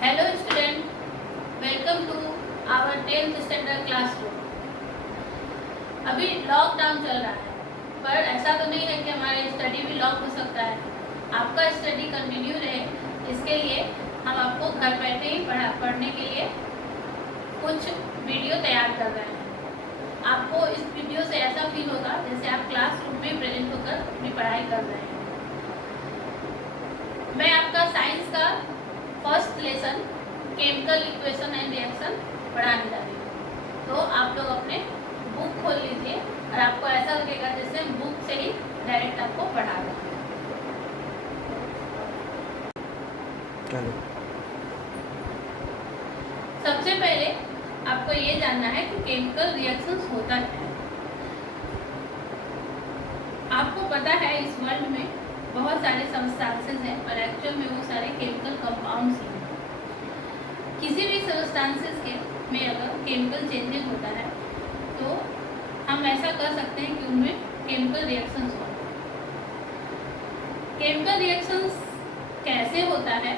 Hello student, welcome to our 10th standard classroom. अभी lockdown चल रहा है, पर ऐसा तो नहीं है कि हमारा स्टडी भी लॉक हो सकता है। आपका स्टडी कंटिन्यू रहे, इसके लिए हम आपको घर बैठे ही पढ़ने के लिए कुछ वीडियो तैयार कर रहे हैं। आपको इस वीडियो से ऐसा फील होगा जैसे आप क्लासरूम में प्रेजेंट होकर अपनी पढ़ाई कर रहे हैं। मैं आपका साइंस का first lesson chemical equation and reaction पढ़ाने जा रही हूँ। तो आप लोग अपने बुक खोल लीजिए और आपको ऐसा लगेगा जैसे हम बुक से ही डायरेक्ट आपको पढ़ा रहे हैं। सबसे पहले आपको ये जानना है कि केमिकल रिएक्शंस होता क्या है। आपको पता है इस वर्ल्ड में बहुत सारे सब्सटेंसेस हैं, पर एक्चुअल में वो सारे केमिकल कंपाउंड्स हैं। किसी भी सब्सटेंसेस के में अगर केमिकल चेंजेस होता है तो हम ऐसा कर सकते हैं कि उनमें केमिकल रिएक्शंस हो। केमिकल रिएक्शंस कैसे होता है,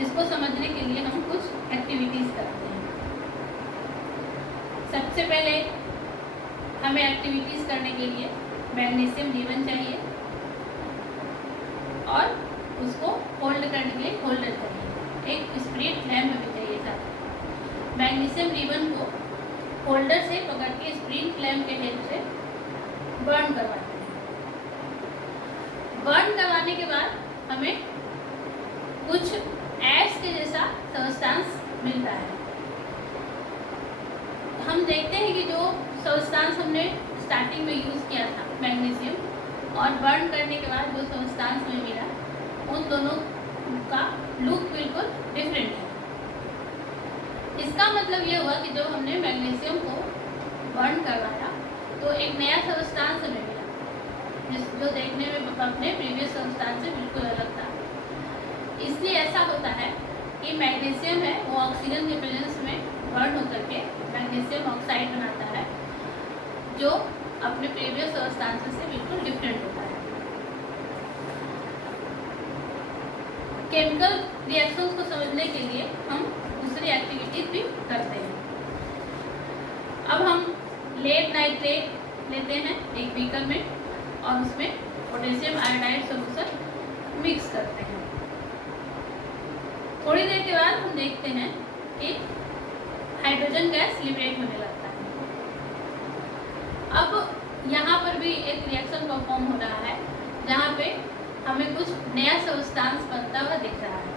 इसको समझने के लिए हम कुछ एक्टिविटीज़ करते हैं। सबसे पहले हमें एक्टिविटीज़ करने के लिए मैग्नीशियम रिबन चाहिए और उसको होल्ड करने के लिए होल्डर चाहिए। एक स्प्रिट लैम्प भी चाहिए साथ। मैग्नीशियम रिबन को होल्डर से पकड़ के स्प्रिट लैम्प के हेल्प से बर्न करवाते हैं। बर्न करवाने के बाद हमें कुछ ऐश के जैसा सब्सटेंस मिलता है। हम देखते हैं कि जो सब्सटेंस हमने स्टार्टिंग में यूज़ किया था मैग्नीशियम, और बर्न करने के बाद जो सब्सटेंस में मिला, उन दोनों का लुक बिल्कुल डिफरेंट है। इसका मतलब ये हुआ कि जब हमने मैग्नीशियम को बर्न करवाया तो एक नया सब्सटेंस हमें मिला, जो देखने में अपने प्रीवियस सब्सटेंस से बिल्कुल अलग था। इसलिए ऐसा होता है कि मैग्नीशियम है वो ऑक्सीजन के प्रेजेंस में बर्न होकर के मैग्नीशियम ऑक्साइड बनाता है, जो अपने प्रीवियस सब्सटेंसेस से बिल्कुल डिफरेंट होता है। केमिकल रिएक्शंस को समझने के लिए हम दूसरी एक्टिविटीज भी करते हैं। अब हम लेड नाइट्रेट लेते हैं एक बीकर में और उसमें पोटेशियम आयोडाइड सॉल्यूशन मिक्स करते हैं। थोड़ी देर के बाद हम देखते हैं कि हाइड्रोजन गैस लिबरेट होने लगता है। अब यहाँ पर भी एक रिएक्शन परफॉर्म हो रहा है जहाँ पे हमें कुछ नया सब्सटेंस बनता हुआ दिख रहा है।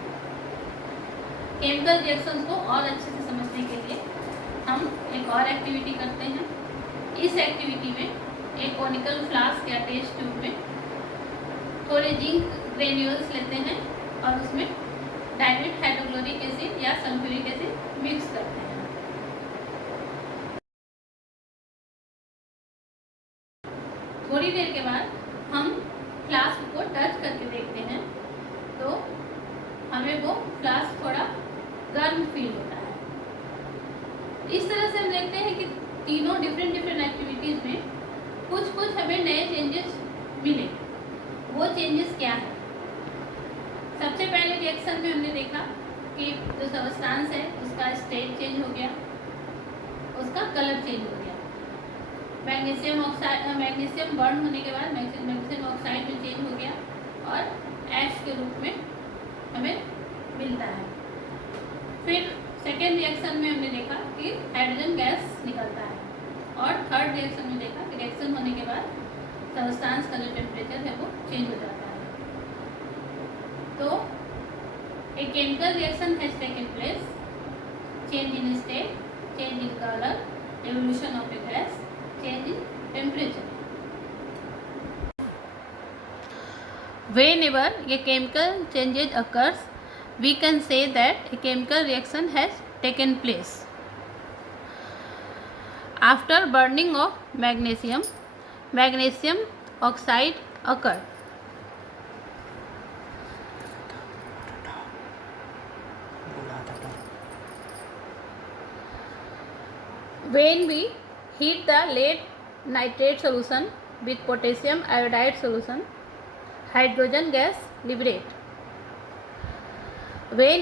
केमिकल रिएक्शंस को और अच्छे से समझने के लिए हम एक और एक्टिविटी करते हैं। इस एक्टिविटी में एक कोनिकल फ्लास्क या टेस्ट ट्यूब में थोड़े जिंक ग्रेन्यूल्स लेते हैं और उसमें डाइल्यूट हाइड्रोक्लोरिक एसिड या सल्फ्यूरिक एसिड मिक्स करते हैं। थोड़ी देर के बाद हम फ्लास्क को टच करके देखते हैं तो हमें वो फ्लास्क थोड़ा गर्म फील होता है। इस तरह से हम देखते हैं कि तीनों डिफरेंट एक्टिविटीज़ में कुछ हमें नए चेंजेस मिले। वो चेंजेस क्या है? सबसे पहले रिएक्शन में हमने देखा कि जो सब्सटेंस है उसका स्टेट चेंज हो गया, उसका कलर चेंज हो गया। मैग्नीशियम बर्न होने के बाद मैग्नीशियम ऑक्साइड में चेंज हो गया और ऐश के रूप में हमें मिलता है। फिर सेकेंड रिएक्शन में हमने देखा कि हाइड्रोजन गैस निकलता है, और थर्ड रिएक्शन में देखा कि रिएक्शन होने के बाद सब्सटेंस का जो टेम्परेचर है वो चेंज हो जाता है। तो a chemical reaction has taken place, change in state, change in color, evolution of a gas, change in temperature. Whenever a chemical changes occurs, we can say that a chemical reaction has taken place. After burning of magnesium, magnesium oxide occurs. When we heat the lead nitrate solution with potassium iodide solution, hydrogen gas liberate. When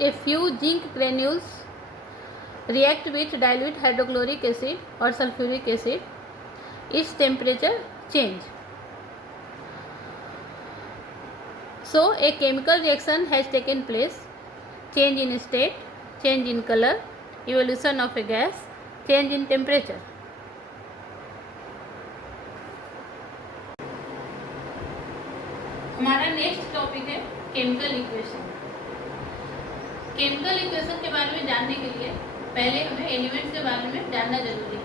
a few zinc granules react with dilute hydrochloric acid or sulfuric acid, its temperature change. So a chemical reaction has taken place: change in state, change in color, evolution of a gas, change in temperature. हमारा next topic है chemical equation. Chemical equation के बारे में जानने के लिए पहले हमें एलिमेंट्स के बारे में जानना जरूरी है।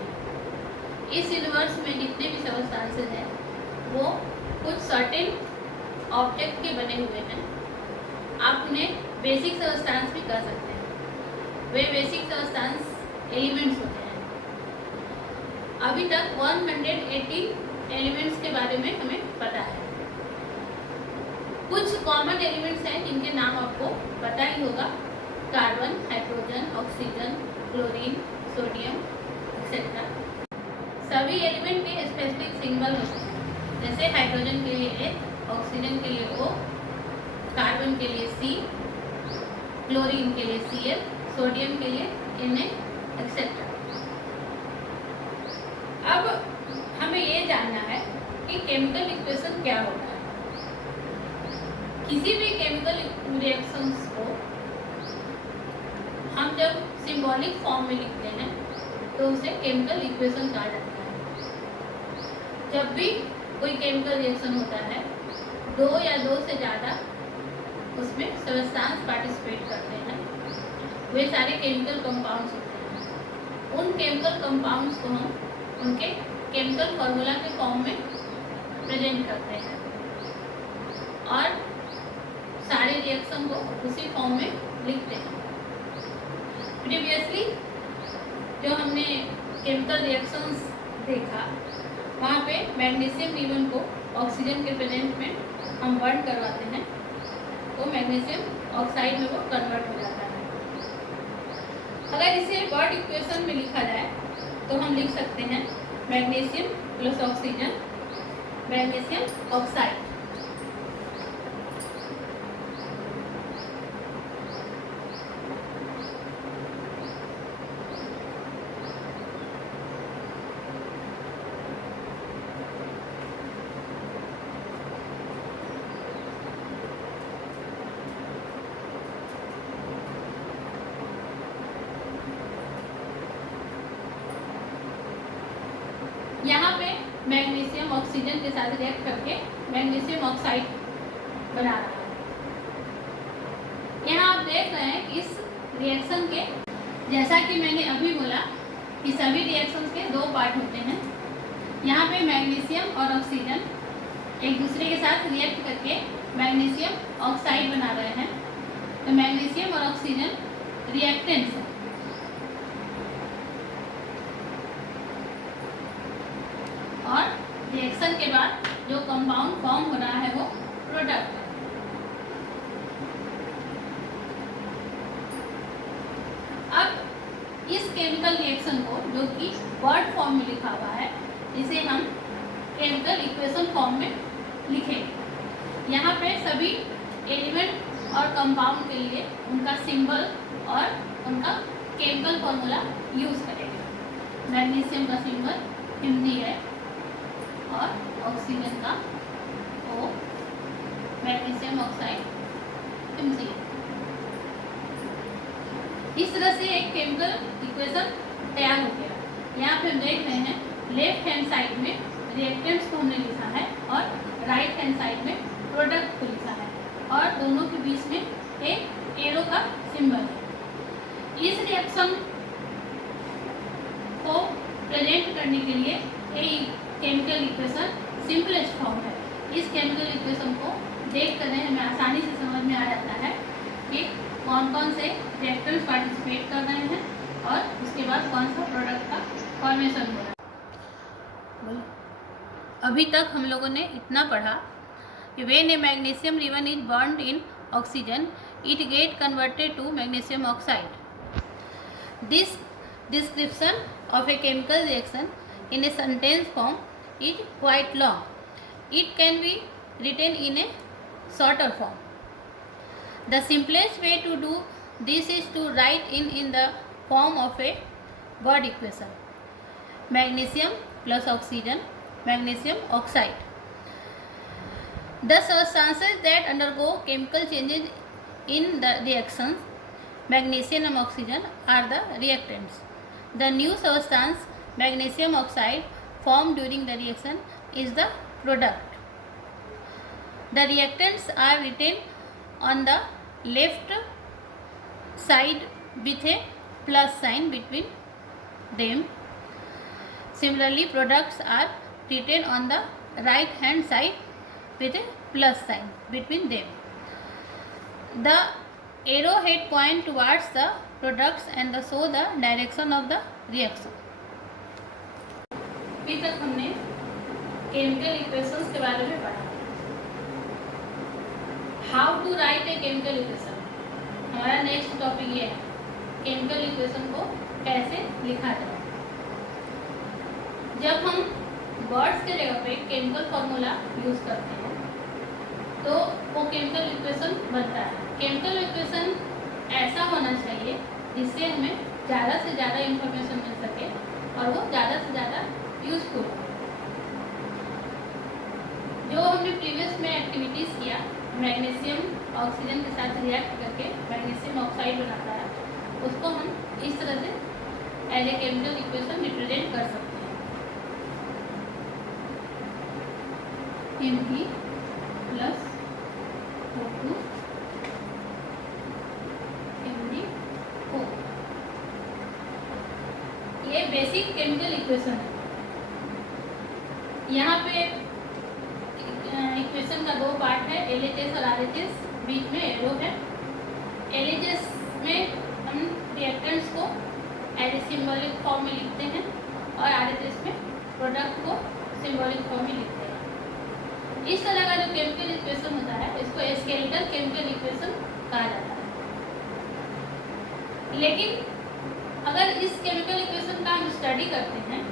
इस यूनिवर्स में जितने भी सब्सटेंसेस हैं वो कुछ सर्टेन ऑब्जेक्ट के बने हुए हैं। आप उन्हें बेसिक सब्सटेंस भी कह सकते हैं। वे बेसिक सब्सटेंस एलिमेंट्स होते हैं। अभी तक 180 एलिमेंट्स के बारे में हमें पता है। कुछ कॉमन एलिमेंट्स हैं जिनके नाम आपको पता ही होगा: carbon, hydrogen, oxygen, chlorine, sodium etcetera. सभी एलिमेंट के स्पेसिफिक सिंबल होते हैं, जैसे हाइड्रोजन के लिए H, ऑक्सीजन के लिए O, कार्बन के लिए C, क्लोरीन के लिए Cl, सोडियम के लिए Na एक्सेट्रा। अब हमें ये जानना है कि केमिकल इक्वेशन क्या होता है। किसी भी केमिकल रिएक्शंस को हम जब सिंबॉलिक फॉर्म में लिखते हैं तो उसे केमिकल इक्वेशन कहा जाता है। जब भी कोई केमिकल रिएक्शन होता है, दो या दो से ज़्यादा उसमें सब्सटेंस पार्टिसिपेट करते हैं, वे सारे केमिकल कंपाउंड्स होते हैं। उन केमिकल कंपाउंड्स को हम उनके केमिकल फार्मूला के फॉर्म में प्रेजेंट करते हैं और सारे रिएक्शन को उसी फॉर्म में लिखते हैं। प्रीवियसली जो हमने केमिकल रिएक्शंस देखा, वहाँ पे मैग्नीशियम ईवन को ऑक्सीजन के प्रेजेंट में हम बर्न करवाते हैं तो मैग्नीशियम ऑक्साइड में वो कन्वर्ट हो जाता है। अगर इसे वर्ड इक्वेशन में लिखा जाए तो हम लिख सकते हैं magnesium plus oxygen, magnesium oxide. यहाँ पे मैग्नीशियम ऑक्सीजन के साथ रिएक्ट करके मैग्नीशियम ऑक्साइड बना रहा है। यहाँ आप देख रहे हैं इस रिएक्शन के, जैसा कि मैंने अभी बोला कि सभी रिएक्शंस के दो पार्ट होते हैं। यहाँ पे मैग्नीशियम और ऑक्सीजन एक दूसरे के साथ रिएक्ट करके मैग्नीशियम ऑक्साइड बना रहे हैं। तो मैग्नीशियम और ऑक्सीजन रिएक्टेंट्स हैं। और रिएक्शन के बाद जो कंपाउंड फॉर्म हो रहा है वो प्रोडक्ट है। अब इस केमिकल रिएक्शन को, जो कि वर्ड फॉर्म में लिखा हुआ है, इसे हम केमिकल इक्वेशन फॉर्म में लिखेंगे। यहाँ पे सभी एलिमेंट और कंपाउंड के लिए उनका सिंबल और उनका केमिकल फॉर्मूला यूज करेंगे। मैग्नीशियम का सिंबल Mg है और ऑक्सीजन का O, मैग्नीशियम ऑक्साइड Mg। इस तरह से एक केमिकल इक्वेशन तैयार हो गया। यहाँ पे हम देख रहे हैं लेफ्ट हैंड साइड में रिएक्टेंट्स को हमने लिखा है और राइट हैंड साइड में प्रोडक्ट को लिखा है और दोनों के बीच में एक एरो का सिंबल है। इस रिएक्शन को प्रेजेंट करने के लिए एक केमिकल इक्वेशन सिंपलेस्ट फॉर्म है। इस केमिकल इक्वेशन को देख कर हमें आसानी से समझ में आ जाता है कि कौन कौन से रिएक्टेंट्स पार्टिसिपेट कर रहे हैं और उसके बाद कौन सा प्रोडक्ट का फॉर्मेशन हो रहा है। अभी तक हम लोगों ने इतना पढ़ा कि when A magnesium ribbon is burned in oxygen it get converted to magnesium oxide. This description of a chemical reaction in a sentence form is quite long. It can be written in a shorter form. The simplest way to do this is to write in the form of a word equation. Magnesium plus oxygen, magnesium oxide. The substances that undergo chemical changes in the reactions, magnesium and oxygen, are the reactants. The new substance, magnesium oxide, formed during the reaction is the product. The reactants are written on the left side with a plus sign between them. Similarly, products are written on the right hand side with a plus sign between them. The arrowhead point towards the products and show the direction of the reaction. अभी तक हमने chemical equations के बारे में पढ़ा. How to write a chemical equation. हमारा next topic ये है केमिकल इक्वेशन को कैसे लिखा जाए. जब हम वर्ड्स के जगह पे केमिकल फॉर्मूला यूज करते हैं तो वो केमिकल इक्वेशन बनता है. केमिकल इक्वेशन ऐसा होना चाहिए जिससे हमें ज़्यादा से ज़्यादा इंफॉर्मेशन मिल सके और वो ज़्यादा से ज़्यादा यूजफुल हो. जो हमने प्रीवियस में एक्टिविटीज़ किया, मैग्नीशियम ऑक्सीजन के साथ रिएक्ट करके मैग्नीशियम ऑक्साइड बनाता है, उसको हम इस तरह से as a chemical equation represent कर सकते हैं. Mg plus O2 MgO. ये बेसिक केमिकल इक्वेशन है. यहाँ पे इक्वेशन का दो पार्ट है, LHS और RHS. बीच में एरो है. LHS में हम रिएक्टेंट्स को एज ए सिंबॉलिक फॉर्म में लिखते हैं और RHS में प्रोडक्ट को सिंबॉलिक फॉर्म में लिखते हैं. इस तरह का जो केमिकल इक्वेशन होता है इसको स्केलेटल केमिकल इक्वेशन कहा जाता है. लेकिन अगर इस केमिकल इक्वेशन का हम स्टडी करते हैं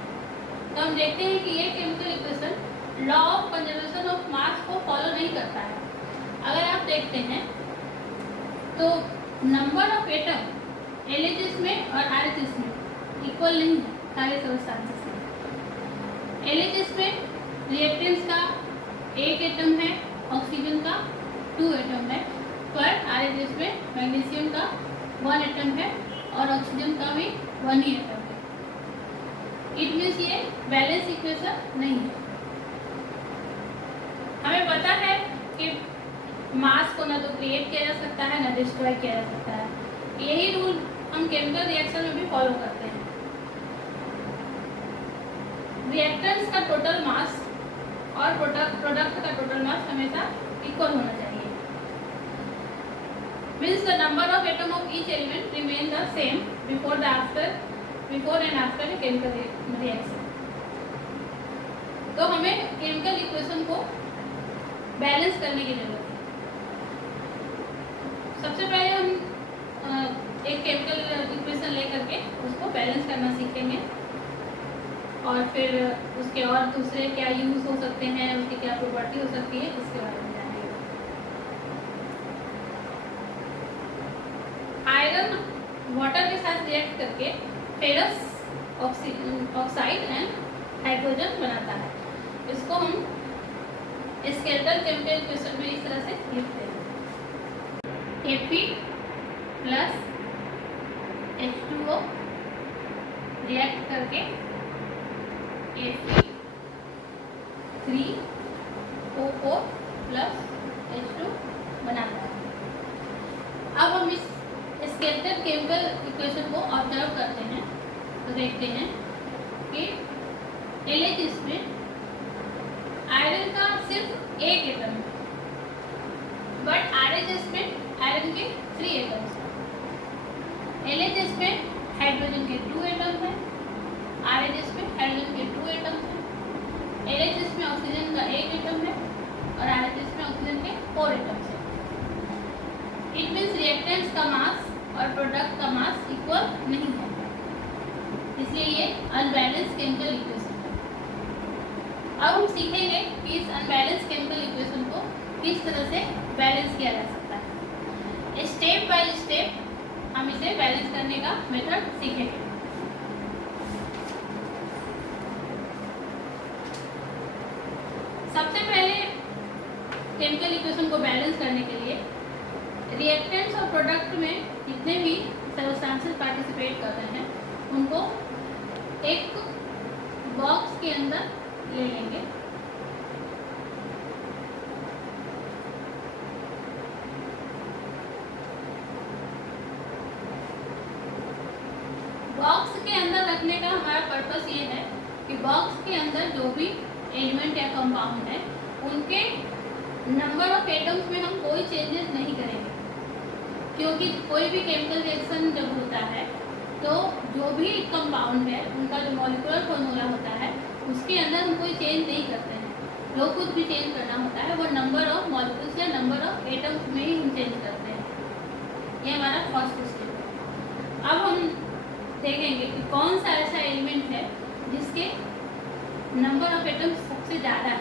तो हम देखते हैं कि ये chemical equation law of conservation of mass को फॉलो नहीं करता है. अगर आप देखते हैं तो नंबर ऑफ एटम LHS में और RHS में इक्वल नहीं है सारे सब्सटेंसेस में. LHS में रिएक्टेंट्स का एक एटम है, ऑक्सीजन का 2 एटम है, पर RHS में मैग्नीशियम का 1 एटम है और ऑक्सीजन का भी 1 ही एटम है. इट मीन्स ये बैलेंस इक्वेशन नहीं है. हमें पता है कि मास को ना तो क्रिएट किया जा सकता है ना डिस्ट्रॉय किया जा सकता है. यही रूल हम केमिकल रिएक्शन में भी फॉलो करते हैं. रिएक्टेंट्स का टोटल मास और प्रोडक्ट का टोटल मास हमेशा इक्वल होना चाहिए. Means the number of atom of each element remain the same before and after a chemical reaction. तो हमें केमिकल इक्वेशन को बैलेंस करने की जरूरत है. सबसे पहले हम एक केमिकल इक्वेशन लेकर के उसको बैलेंस करना सीखेंगे और फिर उसके और दूसरे क्या यूज हो सकते हैं, उसकी क्या प्रॉपर्टी हो सकती है, इसके बारे में जानेंगे. आयरन वाटर के साथ रिएक्ट करके फेरस ऑक्साइड एंड हाइड्रोजन बनाता है. इसको हम स्केलेटल केमिकल इक्वेशन में इस तरह से लिखते हैं. Fe प्लस H2O रिएक्ट करके Fe3O4 प्लस H2 बनाता है. अब हम इस स्केलेटल केमिकल इक्वेशन को ऑब्जर्व करते हैं तो देखते हैं कि LHS में आयरन का सिर्फ एक एटम है, बट RHS में आयरन के 3 एटम्स हैं. LHS में हाइड्रोजन के 2 एटम हैं, RHS में हाइड्रोजन के 2 एटम्स हैं. LHS में ऑक्सीजन का 1 एटम है और RHS में ऑक्सीजन के 4 एटम्स हैं. इट मीन्स रिएक्टेंट्स का मास और प्रोडक्ट का मास इक्वल नहीं है, इसलिए ये अनबैलेंस केमिकल इक्वेशन है. अब हम सीखेंगे कि इस अनबैलेंस केमिकल इक्वेशन को किस तरह से बैलेंस किया जा सकता है. बाय स्टेप हम इसे बैलेंस करने का मेथड सीखेंगे। सबसे पहले केमिकल इक्वेशन को बैलेंस करने के लिए रिएक्टेंट्स और प्रोडक्ट में जितने भी सब्सटेंसेस पार्टिसिपेट कर रहे हैं उनको एक बॉक्स के अंदर ले लेंगे। बॉक्स के अंदर रखने का हमारा पर्पस ये है कि बॉक्स के अंदर जो भी एलिमेंट या कंपाउंड है उनके नंबर ऑफ एटम्स में हम कोई चेंजेस नहीं करेंगे, क्योंकि कोई भी केमिकल रिएक्शन जब होता है तो जो भी कंपाउंड है उनका जो मॉलिक्यूलर फॉर्मूला होता है उसके अंदर हम कोई चेंज नहीं करते हैं। जो कुछ भी चेंज करना होता है वो नंबर ऑफ मॉलिक्यूल्स या नंबर ऑफ एटम्स में ही हम चेंज करते हैं। ये हमारा फर्स्ट स्टेप है। अब हम देखेंगे कि कौन सा ऐसा एलिमेंट है जिसके नंबर ऑफ एटम्स सबसे ज़्यादा है,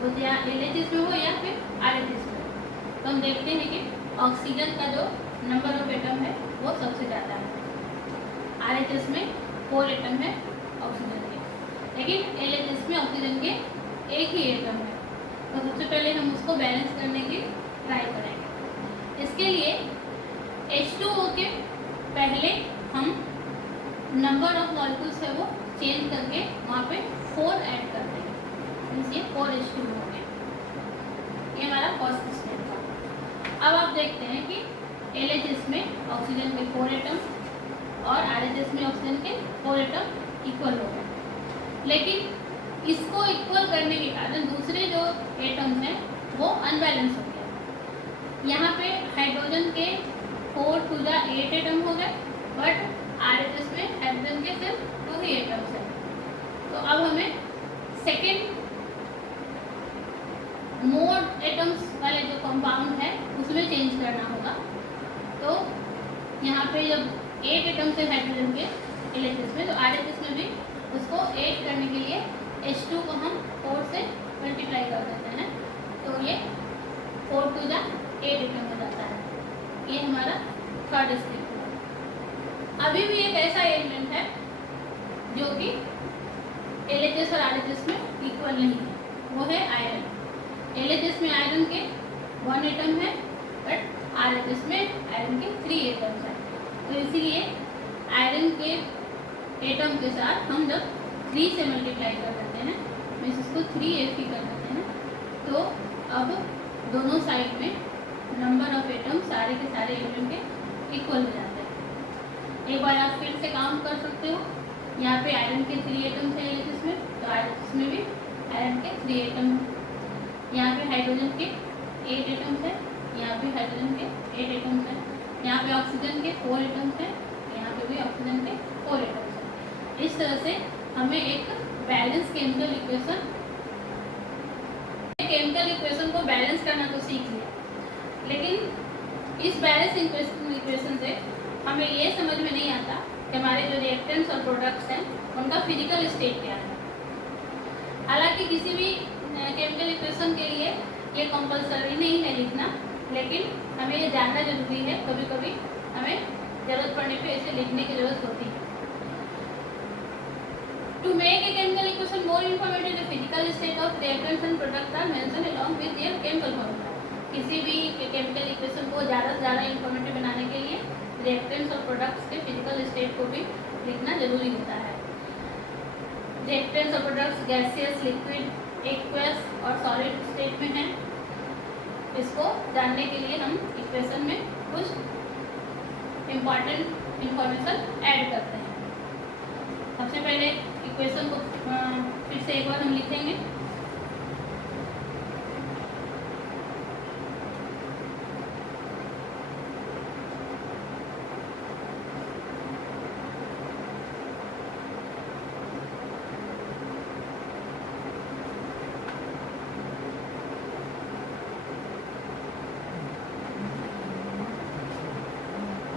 वो या LHS में हो या फिर RHS में। तो हम देखते हैं कि ऑक्सीजन का जो नंबर ऑफ एटम है वो सबसे ज़्यादा है। RHS में 4 एटम है ऑक्सीजन के, लेकिन LHS में ऑक्सीजन के एक ही एटम है। तो सबसे पहले हम उसको बैलेंस करने की ट्राई करेंगे। इसके लिए H2O के पहले हम नंबर ऑफ मॉलिक्यूल्स है वो चेंज करके वहाँ पे 4 ऐड कर देंगे, मीन्स ये 4H2 हो गया। ये हमारा फर्स्ट स्टेप था। अब आप देखते हैं कि LHS में ऑक्सीजन के 4 एटम और RHS में ऑक्सीजन के 4 एटम इक्वल हो गए, लेकिन इसको इक्वल करने के कारण दूसरे जो एटम्स हैं वो अनबैलेंस हो गया। यहाँ पे हाइड्रोजन के 4 टू 8 एटम हो गए, बट RHS में हाइड्रोजन के सिर्फ 2 ही एटम्स हैं। तो अब हमें सेकेंड मोर एटम्स वाले जो कंपाउंड है उसमें चेंज करना होगा। तो यहाँ पे जब 8 एटम्स है हाइड्रोजन के LHS में, तो RHS में भी उसको 8 करने के लिए H2 को हम 4 से मल्टीप्लाई कर देते हैं, तो ये 4 टू 8 एटम हो जाता है। ये हमारा थर्ड स्टेप है। अभी भी एक ऐसा एलिमेंट है जो कि LHS और RHS में इक्वल नहीं है, वो है आयरन। LHS में आयरन के 1 एटम है, बट RHS में आयरन के 3 एटम्स हैं। तो इसीलिए आयरन के एटम के साथ हम जब 3 से मल्टीप्लाई कर देते हैं, मीन्स इसको 3Fe कर देते हैं, तो अब दोनों साइड में नंबर ऑफ एटम सारे के सारे एलिमेंट के इक्वल हो जाते हैं। एक बार आप फिर से काम कर सकते हो। यहाँ पे आयरन के 3 एटम्स हैं LHS में, तो RHS में भी आयरन के 3 एटम हैं। यहाँ पे हाइड्रोजन के 8 एटम्स हैं, यहाँ पे हाइड्रोजन के 8 एटम्स हैं। यहाँ पे ऑक्सीजन के 4 एटम्स हैं, यहाँ पे भी ऑक्सीजन के 4 एटम्स हैं। इस तरह से हमें एक बैलेंस केमिकल इक्वेशन को बैलेंस करना तो सीख लिया, लेकिन इस बैलेंस इक्वेशन से हमें ये समझ में नहीं आता कि हमारे जो रिएक्टेंट्स और प्रोडक्ट्स हैं उनका फिजिकल स्टेट क्या है। हालांकि किसी भी केमिकल इक्वेशन के लिए ये कंपलसरी नहीं है लिखना, लेकिन हमें ये जानना जरूरी है। कभी कभी हमें ज़रूरत पड़ने पे इसे लिखने की ज़रूरत होती है। To make a chemical equation more informative, the physical state of reactants and products are mentioned along with their chemical formula. किसी भी केमिकल इक्वेशन को ज़्यादा से ज़्यादा इन्फॉर्मेटिव बनाने के लिए रिएक्टेंट्स और प्रोडक्ट्स के फिजिकल स्टेट को भी लिखना जरूरी होता है। रिएक्टेंट्स और प्रोडक्ट्स गैसियस, लिक्विड, एक्वस और सॉलिड स्टेट में हैं। इसको जानने के लिए हम इक्वेशन में कुछ इम्पॉर्टेंट इंफॉर्मेशन ऐड करते हैं। सबसे पहले इक्वेशन को फिर से एक बार हम लिखेंगे।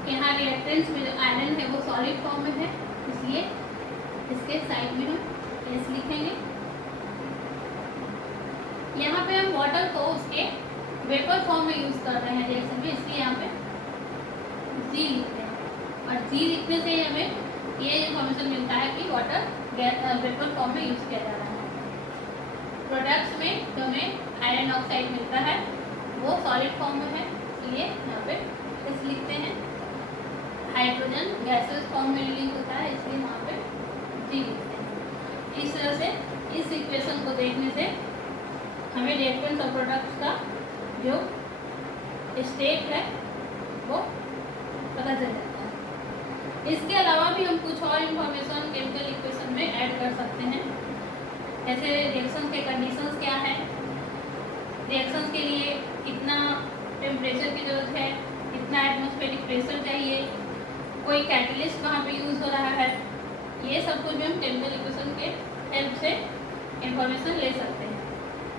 यहाँ रिएक्टेंट्स में जो आयरन है वो सॉलिड फॉर्म में है, इसलिए इसके साइड में हम एस लिखेंगे। यहाँ पे हम वाटर को उसके वेपर फॉर्म में यूज कर रहे हैं रिएक्शन में, इसलिए यहाँ पे जी लिखते हैं और जी लिखने से ही हमें ये इन्फॉर्मेशन मिलता है कि वाटर गैस वेपर फॉर्म में यूज़ किया जा रहा है। प्रोडक्ट्स में जो हमें आयरन ऑक्साइड मिलता है वो सॉलिड फॉर्म में है, इसलिए यहाँ पे इस लिखते हैं। हाइड्रोजन गैसेस फॉर्म में लिंक होता है, इसलिए वहाँ पे जी लिखते हैं। इस तरह से इस इक्वेशन को देखने से हमें रिएक्टेंट्स और प्रोडक्ट्स का जो स्टेट है वो पता चल जाता है। इसके अलावा भी हम कुछ और इंफॉर्मेशन केमिकल इक्वेशन में ऐड कर सकते हैं, जैसे रिएक्शन के कंडीशंस क्या है, रिएक्शन के लिए कितना टेम्परेचर की ज़रूरत है, कितना एटमॉस्फेरिक प्रेशर चाहिए, कोई कैटलिस्ट वहाँ पे यूज़ हो रहा है, ये सब कुछ भी हम केमिकल इक्वेशन के हेल्प से इंफॉर्मेशन ले सकते हैं।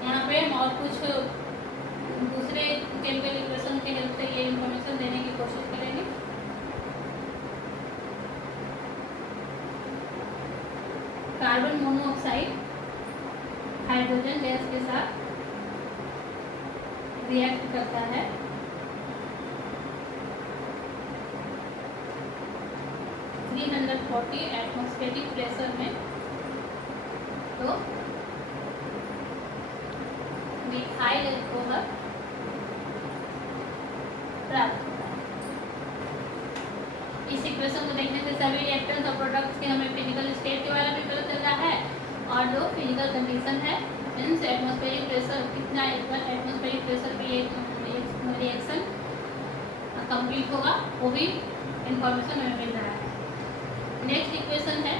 यहाँ पे हम और कुछ दूसरे केमिकल इक्वेशन के हेल्प से ये इंफॉर्मेशन देने की कोशिश करेंगे। कार्बन मोनोऑक्साइड हाइड्रोजन गैस के साथ रिएक्ट करता है, एटमॉस्फेरिक प्रेशर में, तो मिथाइल अल्कोहल प्राप्त होता है। इस इक्वेशन को देखने से सभी रिएक्टेंट्स और प्रोडक्ट्स के हमें फिजिकल स्टेट के बारे में पता चल रहा है और जो फिजिकल कंडीशन है मीन्स एटमॉस्फेरिक प्रेशर कितना, एटमॉस्फेरिक प्रेशर पे एक रिएक्शन कंप्लीट होगा वो भी इंफॉर्मेशन हमें मिल रहा है। नेक्स्ट इक्वेशन है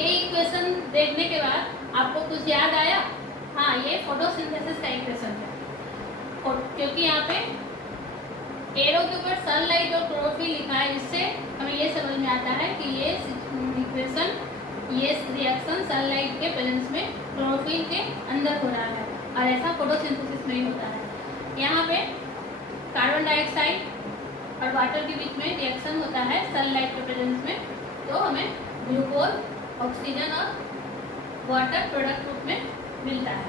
इक्वेशन देखने के बाद आपको कुछ याद आया? हाँ, ये फोटोसिंथेसिस का इक्वेशन है, क्योंकि यहाँ पे एरो के ऊपर सनलाइट और क्लोरोफिल लिखा है, इससे हमें ये समझ में आता है कि ये इक्वेशन, ये रिएक्शन सनलाइट के प्रेजेंस में क्लोरोफिल के अंदर हो रहा है और ऐसा फोटोसिंथेसिस में ही होता है। यहाँ पे कार्बन डाइऑक्साइड और वाटर के बीच में रिएक्शन होता है सनलाइट के प्रेजेंस में, तो हमें ग्लूकोज, ऑक्सीजन और वाटर प्रोडक्ट रूप में मिलता है।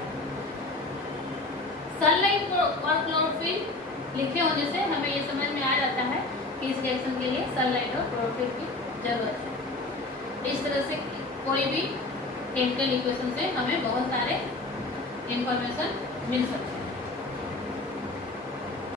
सनलाइट और क्लोरोफिल लिखे होने से हमें ये समझ में आ जाता है कि इस रिएक्शन के लिए सनलाइट और क्लोरोफिल की जरूरत है। इस तरह से कोई भी केमिकल इक्वेशन से हमें बहुत सारे इंफॉर्मेशन मिल सकते हैं।